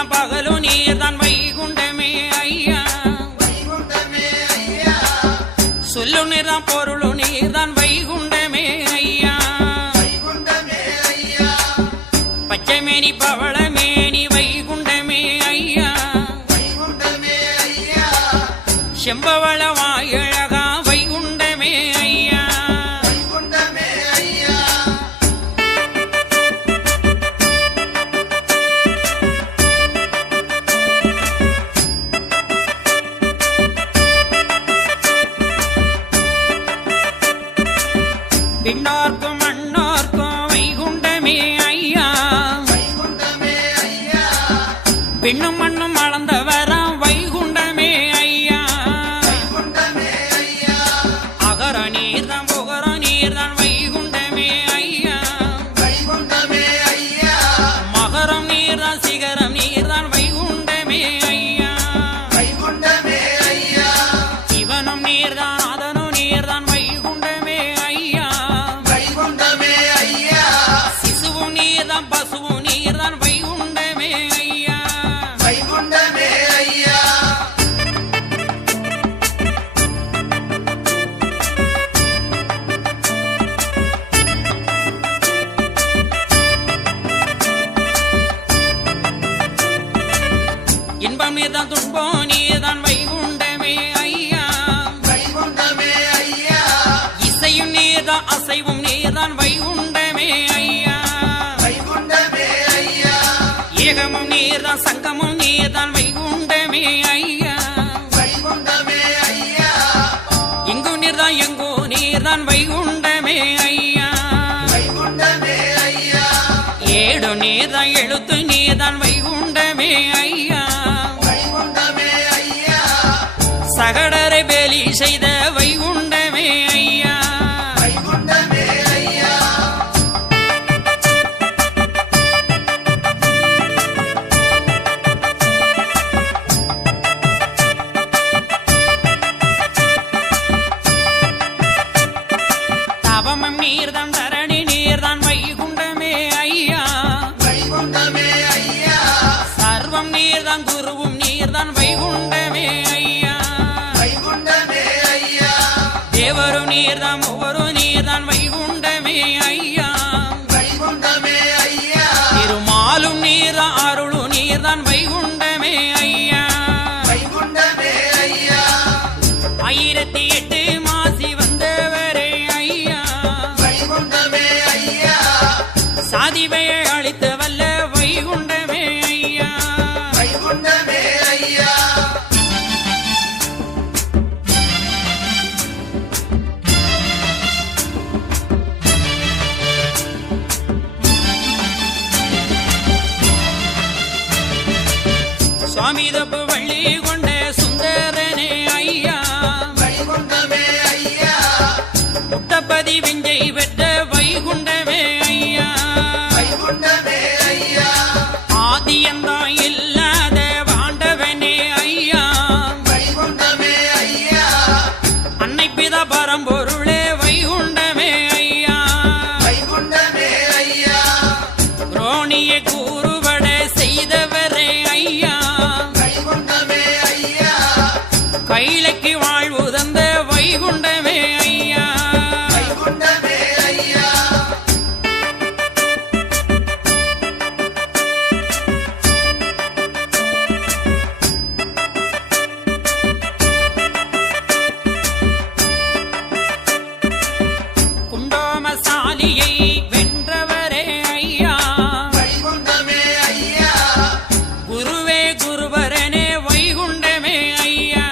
நீர்தான் பகலும் நீர்தான் வைகுண்டமே ஐயா சொல்லு நீர்தான் பொருளு நீர்தான் வைகுண்டமே ஐயா பச்சைமேனி பவளமேனி வைகுண்டமே ஐயா செம்பவள வாயழகா வைகுண்டமே ஐயா விண்ணோர்க்கும் மண்ணோர்க்கும் வைகுண்டமே ஐயா விண்ணும் மண்ணும் அளந்தவராம் வைகுண்டமே ஐயா அகர நீர்தான் புகர நீர்தான் வைகுண்டமே ஐயா மகரம் நீர்தான் சிகரம் நீர்தான் வைகுண்டமே ஐயா சிவனும் நீர்தான் அதனும் நீர்தான் வைகுண்டமே ஐயா சிசுவும் நீர்தான் பசுவும் நீர்தான் வைகுண்டமே ஐயா இன்பம் நீர்தான் துன்பம் நீர்தான் வைகுண்டமே ஐயா இசையும் நீர்தான் அசைவும் நீர்தான் வைகுண்டமே ஐயா ஏகமும் நீர்தான் சங்கமும் நீர்தான் வைகுண்டமே ஐயா இங்கு நீர்தான் எங்கோ நீர்தான் வைகுண்டமே ஐயா ஏடு நீர்தான் எழுத்து நீர்தான் வைகுண்டமே ஐயா சகடரை பேலி செய்த வைகுண்டமே ஐயா தவமம் நீர்தான் தரணி நீர்தான் வைகுண்டமே ஐயா சர்வம் நீர்தான் குருவும் நீர்தான் வைகுண்டமே ஐயா தேவரும் நீர்தான் மூவரு நீர்தான் வைகுண்டமே ஐயா திருமாலும் நீர்தான் அருளு நீர்தான் வைகுண்டமே ஐயா 1008 மாசி வந்தவரே ஐயா சாதிவையை அளித்து வல்ல வைகுண்டமே ஐயா சுவாமி தப்பு வள்ளி கொண்ட சுந்தரனே ஐயா முட்டப்பதி விஞ்சை பெற்ற வைகுண்டமே ஐயா ஆதியந்தான் இல்லாத வாண்டவனே ஐயா அன்னை பிதா பரம்பொருளே வைகுண்டமே ஐயா ரோணிய கூறுபட செய்தவரே ஐயா கைலைக்கு வாழ்வு தந்த வைகுண்டமே ஐயா குண்டோமசாலியை வென்றவரே ஐயா குருவே குருவரனே வைகுண்டமே ஐயா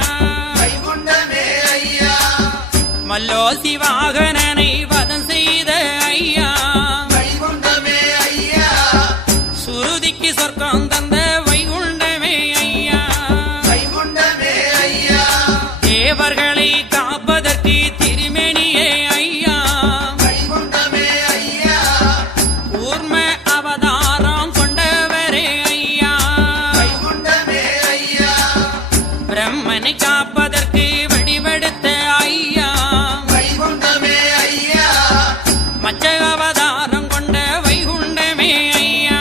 மல்லோசி வாகனனை வதம் செய்த ஐயா சுருதிக்கு சொர்க்கம் தந்த வைகுண்டமே ஐயா தேவர்களை காப்பதற்கு திருமேனியே ஐயா கூர்ம அவதாரம் கொண்டவரே ஐயா பிரம்மனை காப்பதற்கு வடிவெடுத்த ஐயா மச்ச அவதாரம் கொண்ட வைகுண்டமே ஐயா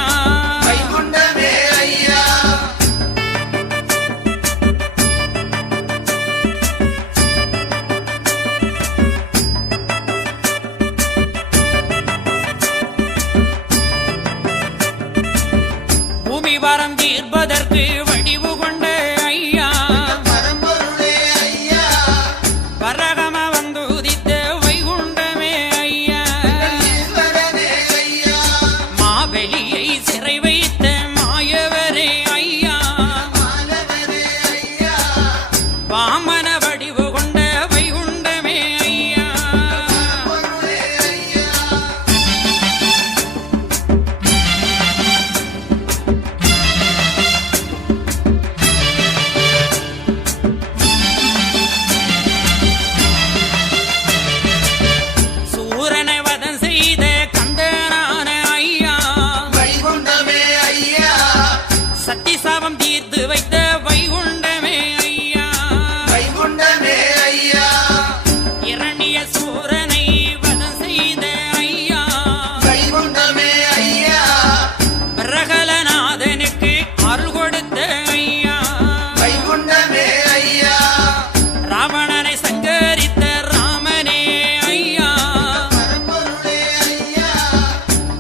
சம்சாரம் தீர்ப்பதற்கு வடிவு கொண்ட ஐயா பரகம வந்து உதித்த வைகுண்டமே ஐயா மாவெளியை சிறை வைத்த மாயவரே ஐயா வாமன வடிவு கொண்ட வைகுண்டமே ஐயா சூரனை வதம் செய்த கந்தனான ஐயா சத்தி சாபம் தீர்த்து வைத்த வைகுண்டமே ஐயா இரணிய சூரனை வதம் செய்த ஐயா பிரகலநாதனுக்கு அருள் கொடுத்த ஐயா ராவணனை சங்கரித்த ராமனே ஐயா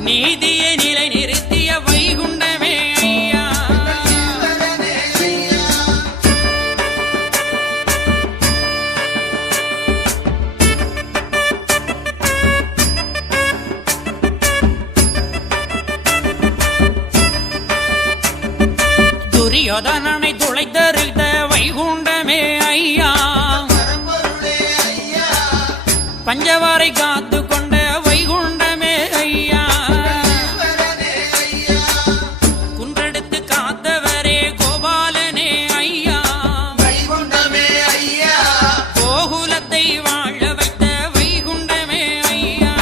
நீதியை நிலை நிறுத்திய வைகுண்டமே ஐயா துரியோதனனை துளைத்தறுத்த வைகுண்டமே ஐயா பஞ்சவாரை காத்து கொண்ட வைகுண்டமே ஐயா குன்றெடுத்து காத்தவரே கோபாலனே ஐயா கோகுலத்தை வாழ வைத்த வைகுண்டமே ஐயா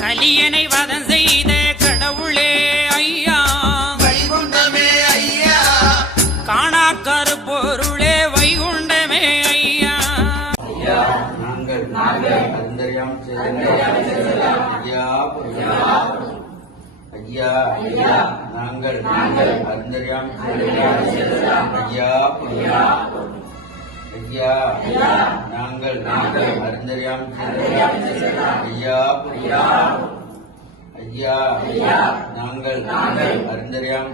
கலியனை வதம் செய்த கடவுளே ஐயா காணாக்கரு பொருளே வைகுண்டமே ஐயா நாங்கள் அந்தரியாம் ஐயா நாங்கள் அந்தரியாம் ஐயா நாங்கள் அருந்தரியாம் ஐயா நாங்கள் அருந்தரியாம்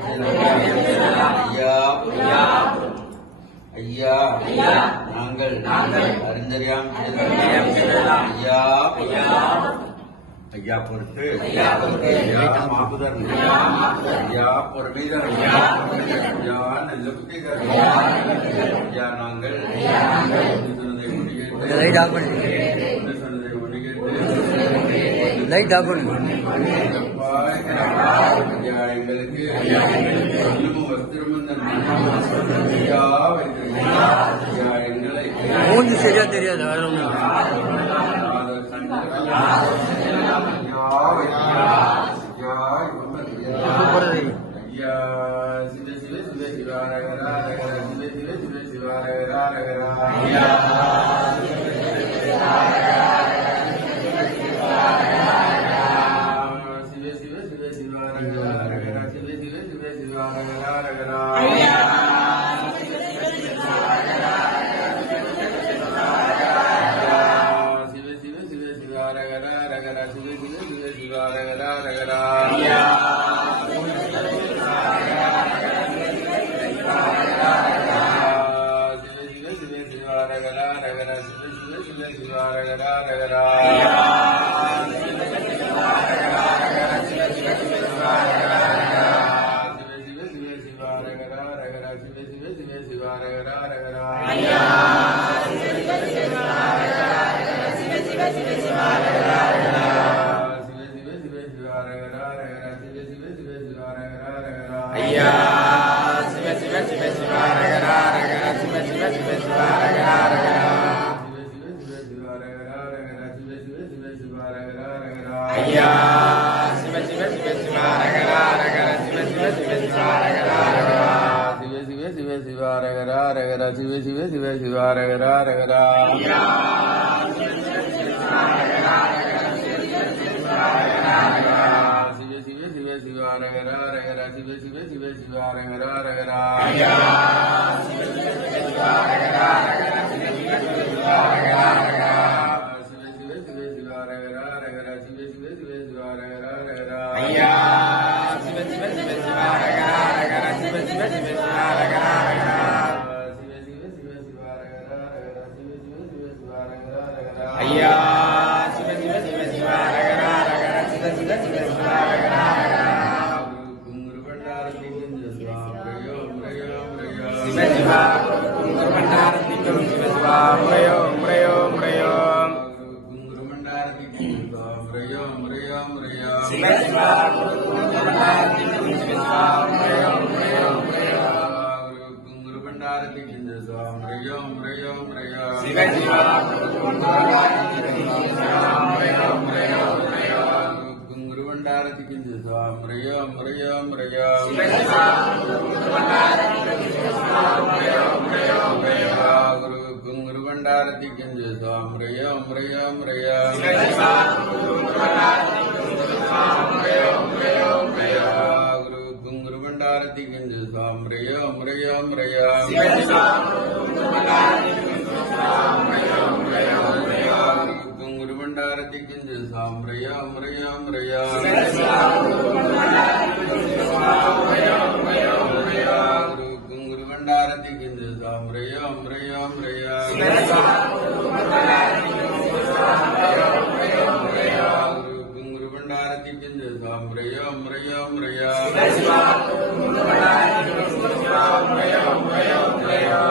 ஐயா நாங்கள் அருந்தரியாம் ஐயா பொறுத்து ஐயா மாபுதர் ஐயா பொறுமைதர் ஐயா நல்ல புத்திதர் ஐயா நாங்கள் சொன்னதை முடிகிறது ஐயா எங்களுக்கு இன்னமும் வஸ்திரமும் ஐயா ஐயா எங்களை மூஞ்சி சரியா தெரியாது வேற ஒண்ணு ரகரா ரகரா சிவ சிவ சிவ சிவ ரகரா ரகரா சிவ சிவ சிவ சிவ ரகரா ரகரா சிவ சிவ சிவ சிவ ரகரா ரகரா சிவ சிவ சிவ சிவ ரகரா ரகரா சிவ சிவ சிவ சிவ ரகரா ரகரா ஐயா சிவ சிவ சிவ சிவ ரகரா ரகரா சிவ சிவ சிவ சிவ ரகரா ரகரா சிவ சிவ சிவ சிவ ரகரா ரகரா சிவ சிவ சிவ சிவ ரகரா ரகரா ஐயா சிவ சிவ சிவ சிவ ரகரா ரகரா சிவ சிவ சிவ சிவ ரகரா ரகரா குங்குரு பண்டாரத்திக்கும் சிவா முரையோ முரையோ முரையோ சிவ சிவா குங்குரு பண்டாரத்திக்கும் சிவ சிவா முரையோ முரையோ முரையோ குங்குரு பண்டாரத்திக்கும் சிவா முரையோ முரையோ முரையோ சிவ சிவா குங்குரு பண்டாரத்திக்கும் சிவ சிவா முரையோ முரையோ முரையோ குங்குரு பண்டாரத்திக்கும் சிவா முரையோ முரையோ முரையோ சிவ சிவா குங்குரு பண்டாரத்திக்கும் சிவா முரையோ முரையோ முரையோ குங்குரு பண்டாரத்திக்கும் சிவா முரையோ முரையோ முரையோ சிவ சிவா குங்குரு பண்டாரத்திக்கும் சிவா முரையோ முரையோ முரையோ குங்குரு பண்டாரத்திக்கும் சிவா முரையோ முரையோ முரையோ சிவ சிவா குங்குரு பண்டாரத்திக்கும் சிவா முரையோ முரையோ முரையோ குங்குரு பண்டாரத்திக்கும் சிவா முரையோ முரையோ முரையோ சிவ சிவா குங்குரு பண்டாரத்திக்கும் சிவா முரையோ முரையோ முரையோ குங்குரு பண்டாரத்திக்கும் சிவா முரையோ முரையோ முரையோ சிவ சிவா குங்குரு பண்டாரத்திக்கும் சிவா முரையோ முரையோ முரையோ குங்குரு பண்டாரத்திக்கும் சிவா முரையோ முரையோ முரையோ சிவ சிவா குங்குரு பண்டாரத்திக்கும் சிவா முரையோ முரையோ முரையோ குங்குரு பண்டாரத்திக்கும் சிவா முரையோ முரையோ முரையோ சிவ சிவா குங்குரு பண்டாரத்திக்கும் சிவா முரையோ முரையோ முரையோ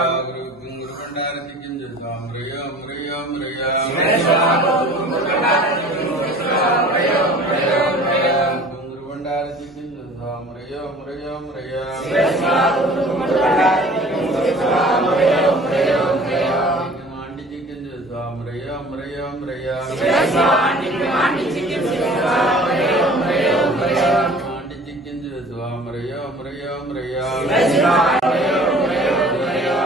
குங்குரு பண்டாரத்திக்கும் சிவா முரையோ முரையோ முரையோ சிவ சிவா குங்குரு பண்டாரத்திக்கும் சிவா முரையோ முரையோ முரையோ குங்குரு பண்டாரத்திக்கும் சிவா முரையோ முரையோ முரையோ சிவ சிவா குங்குரு பண்டாரத்திக்கும் சிவா முரையோ முரையோ முரையோ மாண்டிச்சிக்கும் சிவா முரையோ முரையோ முரையோ சிவ சிவா மாண்டிச்சிக்கும் சிவா முரையோ முரையோ முரையோ மாண்டிச்சிக்கும் சிவா முரையோ முரையோ முரையோ சிவ சிவா முரையோ முரையோ முரையோ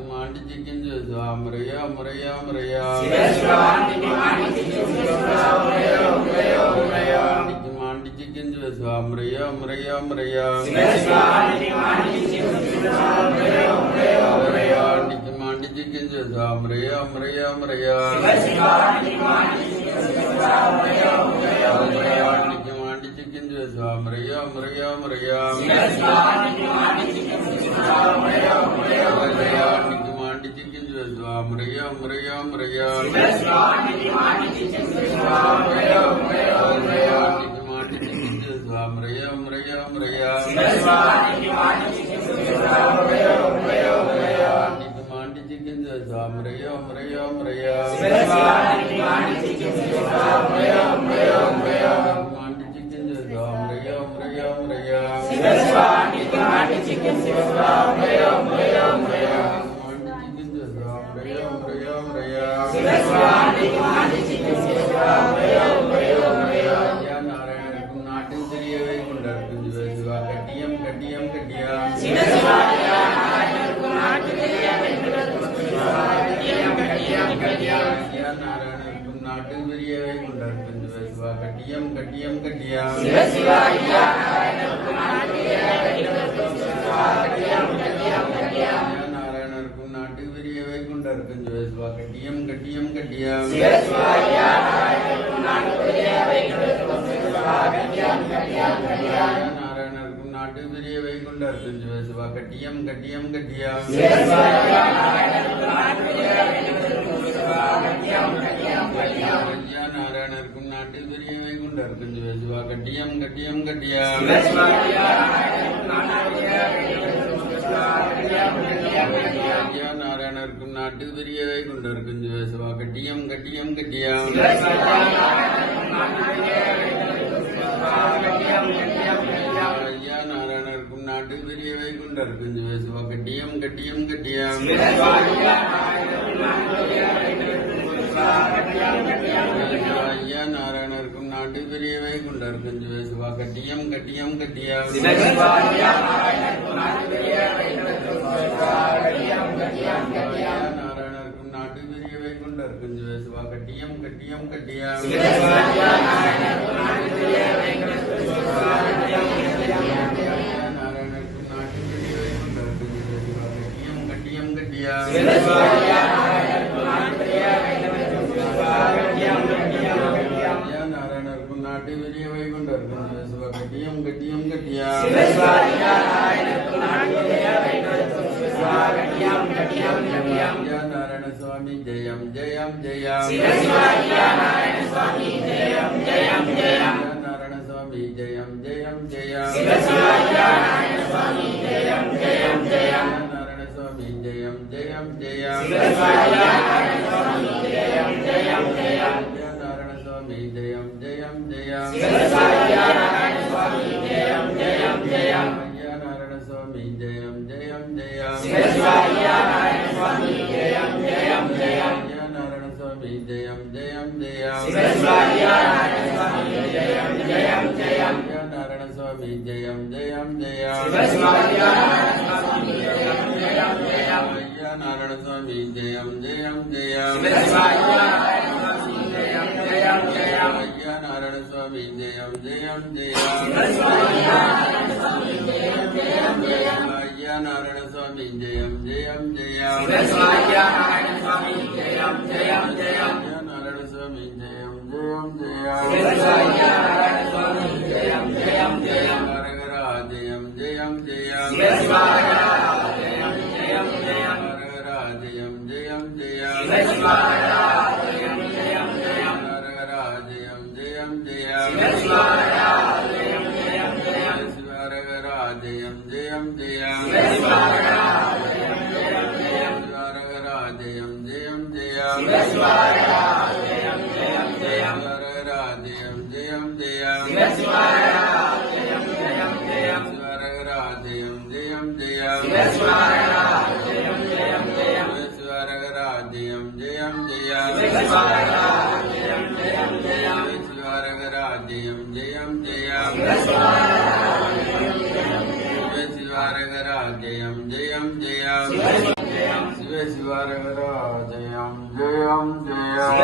மாண்டிச்சிக்கும் சிவா முரையோ முரையோ முரையோ சிவ சிவா மாண்டிச்சிக்கும் சிவா முரையோ முரையோ முரையோ மாண்டிச்சிக்கும் சிவா முரையோ முரையோ முரையோ சிவ சிவா மாண்டிச்சிக்கும் சிவா முரையோ முரையோ முரையோ மாண்டிச்சிக்கும் சிவா முரையோ முரையோ முரையோ சிவ சிவா மாண்டிச்சிக்கும் சிவா முரையோ முரையோ முரையோ மாண்டிச்சிக்கும் சிவா முரையோ முரையோ முரையோ சிவ சிவா மாண்டிச்சிக்கும் சிவா முரையோ முரையோ முரையோ மாண்டிச்சிக்கும் சிவா முரையோ முரையோ முரையோ சிவ சிவா மாண்டிச்சிக்கும் சிவா முரையோ முரையோ முரையோ மாண்டிச்சிக்கும் சிவா முரையோ முரையோ முரையோ சிவ சிவா மாண்டிச்சிக்கும் சிவா முரையோ முரையோ முரையோ மாண்டிச்சிக்கும் சிவா முரையோ முரையோ முரையோ சிவ சிவா மாண்டிச்சிக்கும் சிவா முரையோ முரையோ முரையோ மாண்டிச்சிக்கும் சிவா முரையோ முரையோ முரையோ சிவ சிவா மாண்டிச்சிக்கும் சிவா முரையோ முரையோ முரையோ மாண்டிச்சிக்கும் சிவா முரையோ முரையோ முரையோ சிவ சிவா மாண்டிச்சிக்கும் சிவா முரையோ முரையோ முரையோ ஐயா நாராயணனுக்கும் நாட்டில் தெரியவை கொண்டார்க்கும் சிவ கட்டியம் கட்டியம் கட்டியம் சிவ சிவா நாராயணனுக்கும் நாட்டில் தெரியவை கொண்டார்க்கும் சிவ கட்டியம் கட்டியம் கட்டியம் ஐயா நாராயணனுக்கும் நாட்டில் தெரியவை கொண்டார்க்கும் சிவ கட்டியம் கட்டியம் கட்டியம் சிவ சிவா ஐயா நாராயணனுக்கும் நாட்டில் தெரியவை கொண்டார்க்கும் சிவ கட்டியம் கட்டியம் கட்டியம் நாராயணனுக்கும் நாட்டில் தெரியவை கொண்டார்க்கும் சிவ கட்டியம் கட்டியம் கட்டியம் சிவ சிவா ஐயா நாராயணனுக்கும் நாட்டில் தெரியவை கொண்டார்க்கும் சிவ கட்டியம் கட்டியம் கட்டியம் நாராயணனுக்கும் நாட்டில் தெரியவை கொண்டார்க்கும் சிவ கட்டியம் கட்டியம் கட்டியம் சிவ சிவா ஐயா நாராயணனுக்கும் நாட்டில் தெரியவை கொண்டார்க்கும் சிவ கட்டியம் கட்டியம் கட்டியம் ஐயா நாராயணனுக்கும் நாட்டில் தெரியவை கொண்டார்க்கும் சிவ கட்டியம் கட்டியம் கட்டியம் சிவ சிவா ஐயா நாராயணனுக்கும் நாட்டில் தெரியவை கொண்டார்க்கும் சிவ கட்டியம் கட்டியம் கட்டியம் ஐயா நாராயணனுக்கும் நாட்டில் தெரியவை கொண்டார்க்கும் சிவ கட்டியம் கட்டியம் கட்டியம் சிவ சிவா ஐயா நாராயணனுக்கும் நாட்டில் தெரியவை கொண்டார்க்கும் சிவ கட்டியம் கட்டியம் கட்டியம் ஐயா நாராயணனுக்கும் நாட்டில் தெரியவை கொண்டார்க்கும் சிவ கட்டியம் கட்டியம் கட்டியம் சிவ சிவா ஐயா நாராயணனுக்கும் நாட்டில் தெரியவை கொண்டார்க்கும் சிவ கட்டியம் கட்டியம் கட்டியம் ஐயா நாராயணனுக்கும் நாட்டில் தெரியவை கொண்டார்க்கும் சிவ கட்டியம் கட்டியம் கட்டியம் சிவ சிவா ஐயா நாராயணனுக்கும் நாட்டில் தெரியவை கொண்டார்க்கும் சிவ கட்டியம் கட்டியம் கட்டியம் நாராயணனுக்கும் நாட்டில் தெரியவை கொண்டார்க்கும் சிவ கட்டியம் கட்டியம் கட்டியம் சிவ சிவா ஐயா நாராயணனுக்கும் நாட்டில் தெரியவை கொண்டார்க்கும் சிவ கட்டியம் கட்டியா நாராயணருக்கும் நாட்டு வெளிய வைகுண்டருக்கும் சிவசிவ கட்டியம் கட்டியம் கட்டியா நாராயண சுவாமி ஜெயம் ஜெயம் ஜெயம் நாராயண சுவாமி ஜெயம் ஜெயம் ஜெயம் நாராயண சுவாமி ஜெயம் ஜெயம் ஜெயம் நாராயண சுவாமி ஜெயம் ஜெயம் ஜெயம் நாராயண சுவாமி ஜெயம் ஜெயம் ஜெயம் நாராயண சுவாமி ஜெயம் ஜெயம் ஜெயம் நாராயண சுவாமி ஜெயம் ஜெயம் ஜெயம் நாராயண சுவாமி ஜெயம் ஜெயம் ஜெயம் நாராயண சுவாமி ஜெயம் ஜெயம் ஜெயம் நாராயண சுவாமி ஜெயம் ஜெயம் ஜெயம் நாராயண சுவாமி ஜெயம் ஜெயம் ஜெயம் நாராயண சுவாமி ஜெயம் ஜெயம் ஜெயம் நாராயண சுவாமி ஜெயம் ஜெயம் ஜெயம் நாராயண சுவாமி ஜெயம் ஜெயம் ஜெயம் நாராயண சுவாமி ஜெயம் ஜெயம் ஜெயம் நாராயண சுவாமி ஜெயம் ஜெயம் ஜெயம் நாராயண சுவாமி ஜெயம் ஜெயம் ஜெயம் நாராயண சுவாமி ஜெயம் ஜெயம் ஜெயம் நாராயண சுவாமி ஜெயம் ஜெயம் ஜெயம் ஹரஹர ஜெயம் ஜெயம் ஜெயம் ஹரஹர ஜெயம் ஜெயம் ஜெயம் ஹரஹர ஜெயம் ஜெயம் ஜெயம் ஹரஹர ஜெயம் ஜெயம் ஜெயம் ஹரஹர ஜெயம் ஜெயம் ஜெயம் ஹரஹர ஜெயம் ஜெயம் ஜெயம் ஹரஹர ஜெயம் ஜெயம் ஜெயம் ஹரஹர ஜெயம் ஜெயம் ஜெயம் ஹரஹர ஜெயம் ஜெயம் ஜெயம் ஹரஹர ஜெயம் ஜெயம் ஜெயம் ஹரஹர ஜெயம் ஜெயம் ஜெயம் ஹரஹர ஜெயம் ஜெயம் ஜெயம் ஹரஹர ஜெயம் ஜெயம் ஜெயம் ஹரஹர ஜெயம் ஜெயம் ஜெயம் ஹரஹர ஜெயம் ஜெயம் ஜெயம் ஹரஹர ஜெயம் ஜெயம் ஜெயம் ஹரஹர ஜெயம் ஜெயம் ஜெயம் சிவ சிவஹரஹர ஜெயம் ஜெயம் ஜெயம்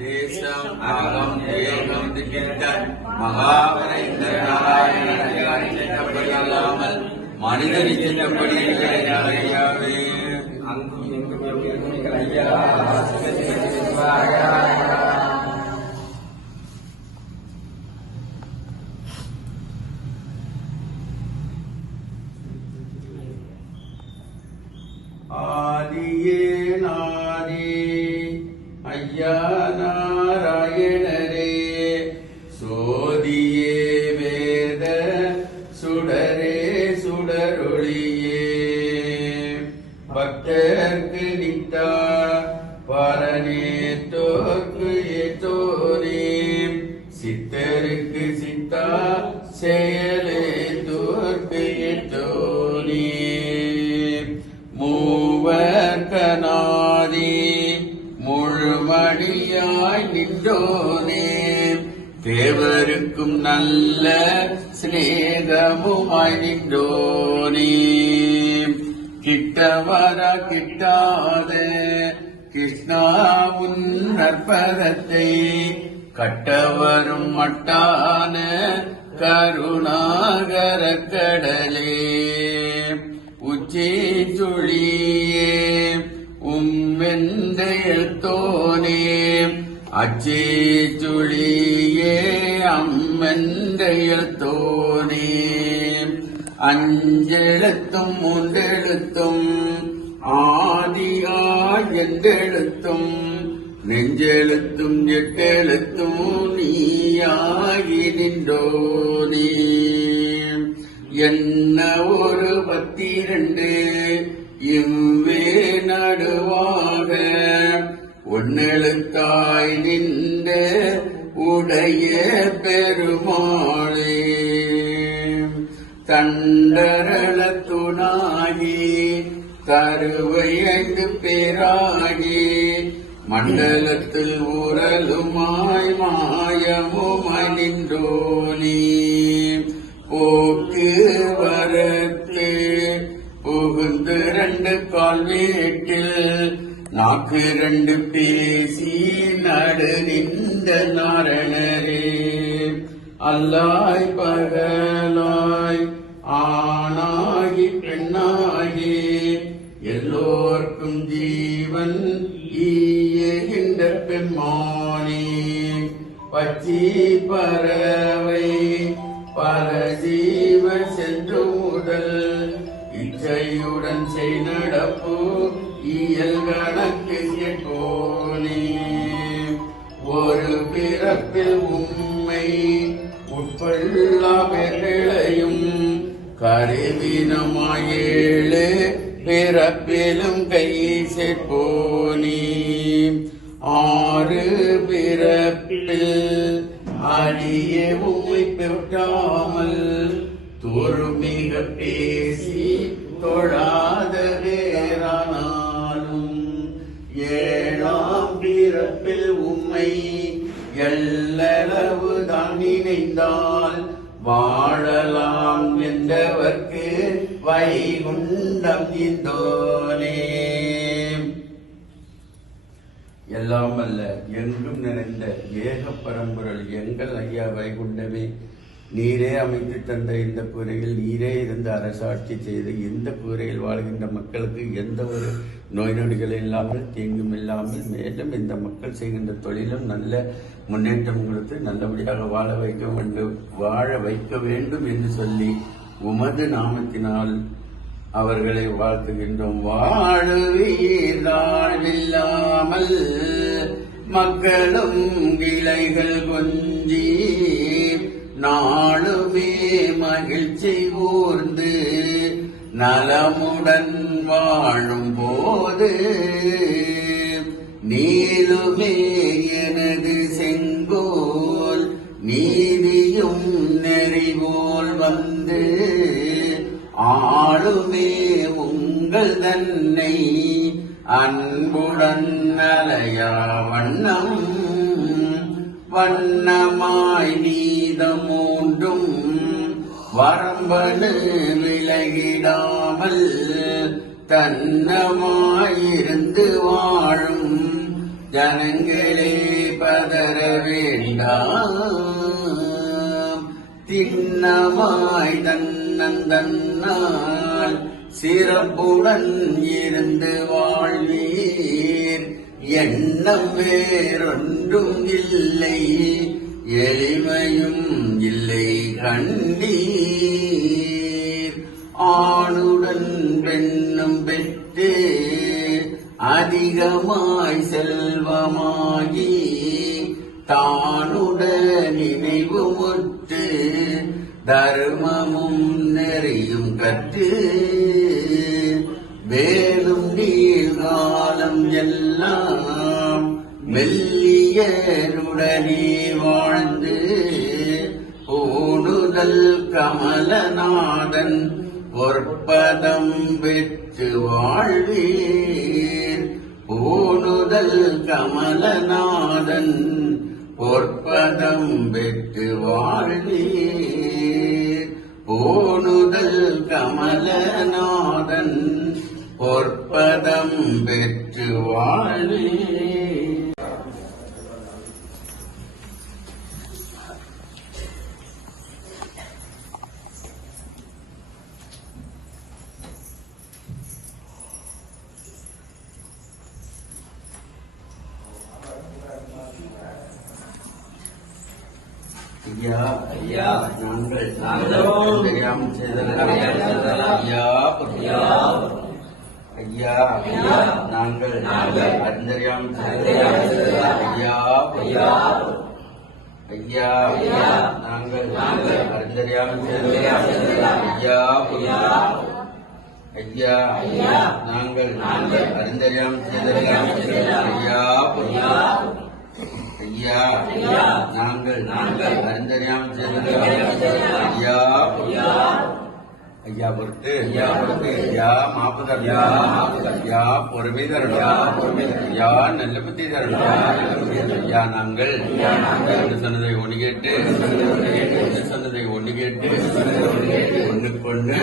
தேசம் ஆகம் ஏகம் திகிர்தன் மகாபரைந்தராயணப்படி அல்லாமல் மனிதனை சென்றபடி ஐயாவே ஆதியே நாதி ஐயா நாராயணரே சோதியே வேத சுடரே சுடரொளியே பக்தர்க்கு நித்தா பரனே தோற்கு ஏதோரே சித்தருக்கு சித்தா செயலே தோற்கு ஏதோரே மூவர்கனாதி முழுமடியாய் நின்றோனே தேவருக்கும் நல்ல சிநேகமுமாய் நின்றோனே கிட்டவர கிட்டாத கிருஷ்ணா உன் நற்பதத்தை கட்டவரும் மட்டான கருணாகர கடலே உச்சி சுழியே உம்மெந்தையத்தோனே அச்சே சுழியே அம்மெந்தையத்தோனே அஞ்செழுத்தும் மூன்றெழுத்தும் ஆதியாய் எந்தெழுத்தும் நெஞ்செழுத்தும் எட்டெழுத்தும் நீயாகி நின்றோனே என்ன ஒரு 12 இவ்வே நடுவாக ஒன்னெழுத்தாய் நின்ற உடைய பெருமாளே தண்டரளத்துணாகி கருவை 5 பேராகி மண்டலத்தில் ஊரலுமாய் மாயமுமாய் நின்றோனே போக்கு வரத்து புகுந்து 2 கால் வீட்டில் நாக்கு 2 பேசி நடு நின்ற நாரணரே அல்லாய் பகலாய் ஆனாகி பெண்ணா பச்சி பறவை பல ஜீவ சென்று முதல் இச்சையுடன் செய் நடப்பு இயல் கணக்கு கேட்போனே ஒரு பிறப்பில் உண்மை உட்பொள்ளா பெருளையும் கருவினமாயேழு பிறப்பிலும் கை சேர்ப்போனே ஆறு பிறப்பில் அடிய உம்மை பெற்றாமல் துருமிக பேசி தொழாத வேறானாலும் ஏழாம் பிறப்பில் உம்மை எல்லளவு தான் நினைந்தால் வாழலாம் என்றவர்க்கு வைகுண்டம் இந்தோனே. எல்லாம் அல்ல எங்கும் நிறைந்த ஏக பரம்பொருள் எங்கள் ஐயா வைகுண்டமே, நீரே அமைத்து தந்த இந்த கூரையில் நீரே இருந்து அரசாட்சி செய்து இந்த கூரையில் வாழ்கின்ற மக்களுக்கு எந்த ஒரு நோய் நொடிகள் இல்லாமல் தீங்கும் இல்லாமல் மேலும் இந்த மக்கள் செய்கின்ற தொழிலும் நல்ல முன்னேற்றம் கொடுத்து நல்லபடியாக வாழ வைக்க வேண்டும் என்று சொல்லி உமது நாமத்தினால் அவர்களை வாழ்த்துகின்றோம். வாழுவீரால் மக்களும் கிளைகள் கொஞ்சி நாளுமே மகிழ்ச்சி கூர்ந்து நலமுடன் வாழும் போது நீளுமே எனது செங்கோல் நீதியும் நெறிவோல் வந்து ஆளுமே உங்கள் தன்னை அன்புடன் அலையா வண்ணம் வண்ணமாய் நீதமூன்றும் வரம்பனு விலகிடாமல் தன்னமாயிருந்து வாழும் ஜனங்களே பதற வேண்டாம். திண்ணமாய் தன்னந்தன்னால் சிறப்புடன் இருந்து வாழ்வீர். எண்ணம் வேறொன்றும் இல்லை எளிமையும் இல்லை கண்டீர். ஆணுடன் பெண்ணும் பெற்று அதிகமாய் செல்வமாகி தானுடன் நினைவு முற்று தர்மமும் நெறியும் கற்று வேலும் நீர்காலம் எல்லாம் மெல்லியருடனே வாழ்ந்து ஓடுதல் கமலநாதன் பொற்பதம் பெற்று வாழ்வீர். ஓடுதல் கமலநாதன் பொற்பதம் பெற்று வாழ்வீர். ஓடுதல் கமலநாதன் பொற்பதம் பெற்று வாழ்வீர். ஐயா ஐயா நாங்கள் தெரியாமல் செய்ததெல்லாம் ஐயா ஐயா நாங்கள் அறிந்தறியாமல் செய்ததெல்லாம் ஐயா ஐயா நாங்கள் அறிந்தறியாமல் செய்ததெல்லாம் ஐயா ஐயா நாங்கள் அறிந்தறியாமல் செய்ததெல்லாம் ஐயா ஐயா நாங்கள் அறிந்தறியாமல் செய்ததெல்லாம் ஐயா ஐயா பொறுத்து ஐயா மாப்பு தரணும் ஐயா பொறுமை தரணும் ஐயா நல்ல புத்தி தரணும் ஐயா நாங்கள் சொன்னதை ஒண்ணு கேட்டு சொன்னதை ஒண்ணு கேட்டு ஒண்ணுக்கொண்ணு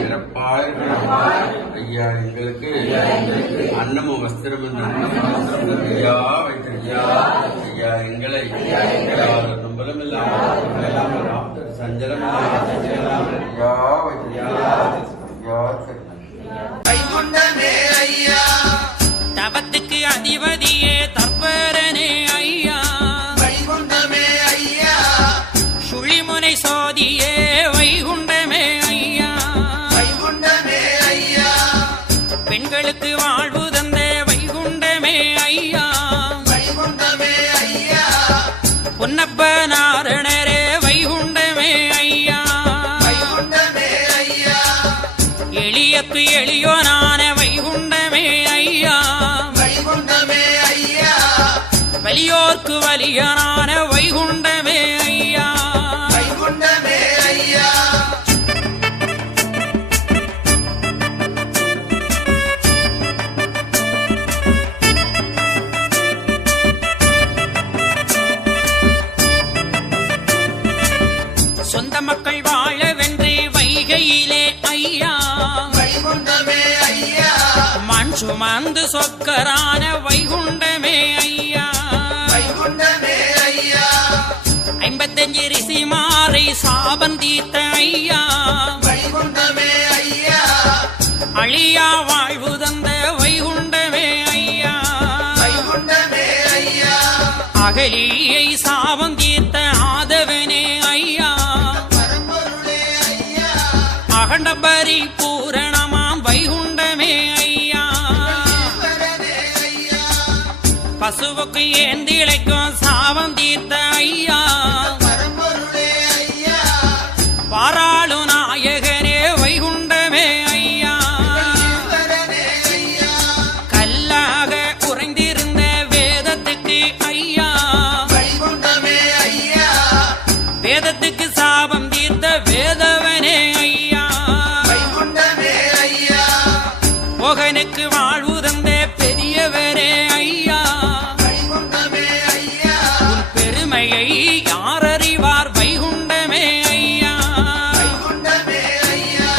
சிறப்பாய் ஐயா எங்களுக்கு அன்னமும் வஸ்திரம் ஐயா வைத்திருக்கியா ஐயா எங்களை நம்பலம் இல்லாமல் சஞ்சலம் ஐயா வைகுண்டமே ஐயா தவத்துக்கு அதிபதியே தற்பரனே ஐயா வைகுண்டமே எளியக்கு எளியோனான வைகுண்டமே ஐயா வைகுண்டமே ஐயா வலியோர்க்கு வலியனான வைகுண்டமே ஐயா வைகுண்டமே ஐயா சொந்த மக்கள் வாழவென்று வைகையிலே ஐயா வைகுண்டமே ஐயா மண் சுமந்து சொக்கரான வைகுண்டமே ஐயா வைகுண்டமே ஐயா 55 ரிஷிமாரை சாபந்தீத்த ஐயா வைகுண்டமே ஐயா அழியா வாழ்வு தந்த வைகுண்டமே ஐயா வைகுண்டமே ஐயா அகலியை சாபந்தீர்த்த ஆதவனே ஐயா பரம்பொருளே ஐயா அகண்ட பரிபூரணமாம் வைகுண்டமே ஐயா ஈஸ்வரனே ஐயா பசுவுக்கு ஏந்திழைக்கும் சாபம் தீர்த்த ஐயா பரம்பொருளே ஐயா பாராளு நாயகனே வைகுண்டமே ஐயா ஈஸ்வரனே ஐயா கல்லாக உறைந்திருந்த வேதத்துக்கு ஐயா வைகுண்டமே ஐயா வேதத்துக்கு சாபம் தீர்த்த வேதவனே ஐயா வைகுண்டமே ஐயா மோகனுக்கு வாழ்வு தந்த பெரியவரே ஐயா வைகுண்டமே ஐயா உன் பெருமையை யார் அறிவார் வைகுண்டமே ஐயா வைகுண்டமே ஐயா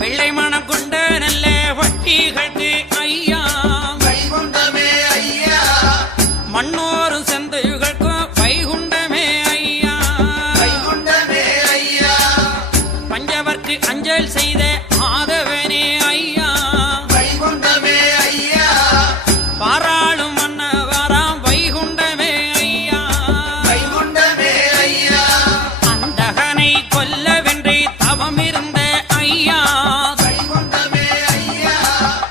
வெள்ளை மனம் கொண்ட நல்ல வட்டிகளுக்கு ஐயா வைகுண்டமே ஐயா மண்ணோரும் செந்தைகளுக்கும் வைகுண்டமே ஐயா வைகுண்டமே ஐயா பஞ்சவர்க்கு அஞ்சல் செய்த ஆதவனே ஐயா வைகுண்டமே ஐயா பாராளும் மன்னவராம் வைகுண்டமே ஐயா வைகுண்டமே ஐயா அந்தகனை கொல்லவென்று தவம் இருந்த ஐயா வைகுண்டமே ஐயா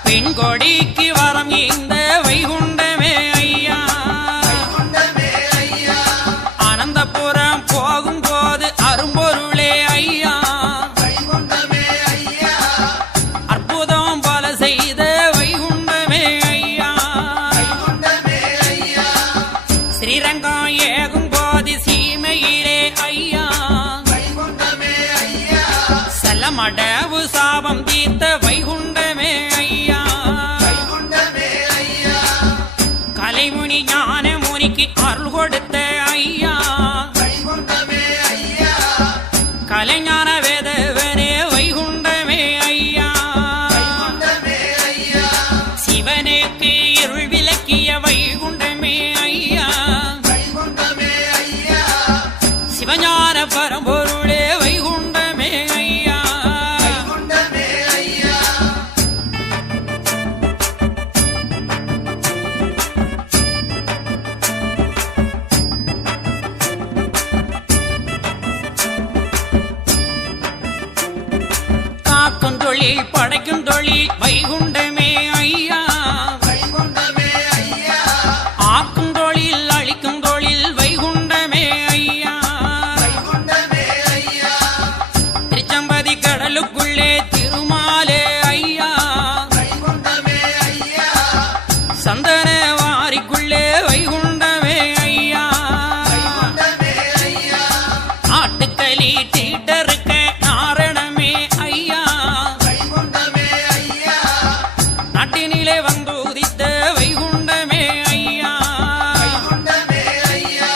பெண்கொடிக்கு வரம் இந்த வைகுண்டமே ஐயா வைகுண்டமே ஐயா அனந்தபுரம் போகும்போது அரும்பொருளே ஐயா வைகுண்டமே ஐயா அற்புதம் பல செய்த வைகுண்டமே ஐயா வைகுண்டமே ஐயா ஸ்ரீரங்கம் ஏகும் போது சீமையிலே ஐயா வைகுண்டமே ஐயா செல்லமடவு சாபம் தீர்த்த வைகுண்டமே ஐயா வைகுண்டமே ஐயா கலைமுனி ஞான முனிக்கு அருள் கொடுத்த ஐயா வைகுண்டமே ஐயா கலைஞான வேதவனே வைகுண்டமே ஐயா வைகுண்டமே ஐயா சிவனுக்கு இருள் விளக்கிய வைகுண்டமே ஐயா வைகுண்டமே ஐயா சிவஞான பரம்பொருளே வைகுண்டமே ஐயா வைகுண்டமே ஐயா காக்கும் தொழில் படைக்கும் தொழில் வைகுண்டமே ஐயா வைகுண்டமே ஐயா ஆக்கும் தொழில் அழிக்கும் தொழில் வைகுண்டமே ஐயா வைகுண்டமே ஐயா திருச்சம்பதி கடலுக்குள்ளே திருமாலே ஐயா வைகுண்டமே ஐயா சந்தன வாரிக்குள்ளே வைகுண்டமே ஐயா வைகுண்டமே ஐயா ஆட்டுக்களி தீட்டருக்க நாரணமே ஐயா வைகுண்டமே ஐயா நாட்டினிலே வந்து உதித்த வைகுண்டமே ஐயா வைகுண்டமே ஐயா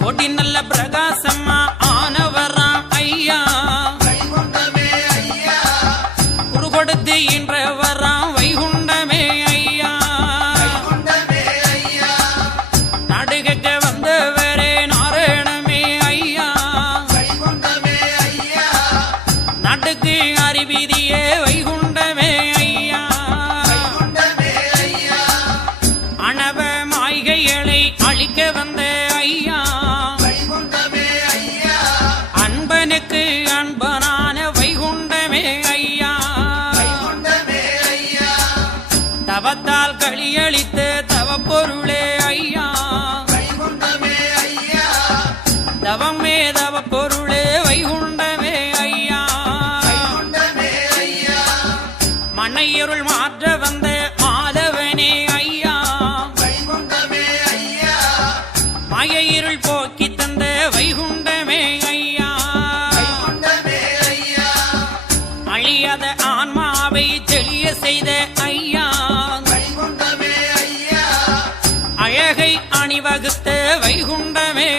கோட்டி நல்ல பிரகாசமா ஆனவராம் ஐயா வைகுண்டமே ஐயா குரு கொடுத்து இன்றவராம் வைகுண்டமே ஐயா வைகுண்டமே ஐயா நாடுகக்க வந்தவரே நாராயணமே ஐயா வைகுண்டமே ஐயா நாட்டுக்கு அறிவிதியே வைகுண்டமே ஐயா வைகுண்டமே ஐயா அணவ மாய்கைகளை அழிக்க வந்த ஐயா வைகுண்டமே ஐயா அன்பனுக்கு அன்பனான வைகுண்டமே ஐயா வைகுண்டமே ஐயா மாயருள் மாற்ற வந்த மாதவனே ஐயா வைகுண்டமே ஐயா மாய இருள் போக்கி தந்த வைகுண்டமே ஐயா வைகுண்டமே ஐயா அழியாத ஆன்மாவை தெளிய செய்த ஐயா வைகுண்டமே ஐயா அழகை அணிவகுத்த வைகுண்டமே